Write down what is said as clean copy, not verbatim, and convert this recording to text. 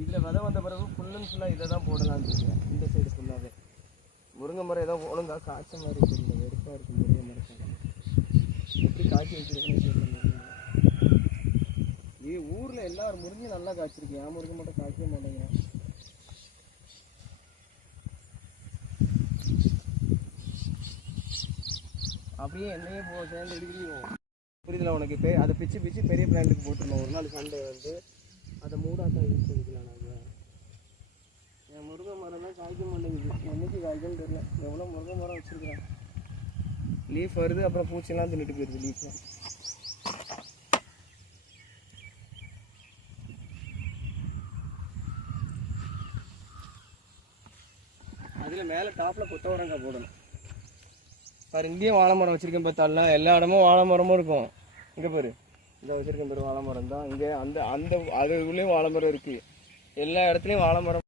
இதில் விதை வந்த பிறகு ஃபுல்லுன்னு ஃபுல்லாக இதை தான் போடலான்னு இருக்கேன். இந்த சைடு ஃபுல்லாகவே முருங்கை மரம் ஏதோ ஒழுங்காக காய்ச்ச மாதிரி தெரியல, வெறுப்பாக இருக்குது முருங்கை மரத்தால். எப்படி காய்ச்சி வச்சுருக்குன்னு தெரியல. ஊரில் எல்லாரும் முருங்கை நல்லா காய்ச்சிருக்கு, என் முருங்கை மட்டும் காய்க்கவே மாட்டேங்கிறேன். அப்படியே என்னையே சேர்ந்து எடுக்கிறீங்க புரியுதுல உனக்கு. இப்போ அதை பிச்சு பெரிய பிளான்ட்டுக்கு போட்டுருந்தோம். ஒரு நாள் சண்டே வந்து அதை மூடாக்கா யூஸ் பண்ணிக்கலாம். நாங்கள் என் முருங்கை மரம் தான் காய்க்க மாட்டேங்குது, என்னைக்கு காய்க்குன்னு தெரியல. எவ்வளோ முருங்கை மரம் வச்சுருக்கிறேன். லீஃப் வருது, அப்புறம் பூச்சிலாம் தின்னுட்டு போயிடுது லீஃப்லாம். அதில் மேலே டாப்பில் கொத்தவரங்காய் போடணும். பாரு, இங்கேயும் வாழை மரம் வச்சுருக்கேன் பார்த்தால, எல்லா இடமும் வாழை மரமும் இருக்கும். இங்கே பாரு, இங்கே வச்சுருக்கேன் பாரு வாழை மரம் தான். இங்கே அந்த அந்த அது உள்ளேயும் வாழை மரம் இருக்குது. எல்லா இடத்துலையும் வாழை மரம்.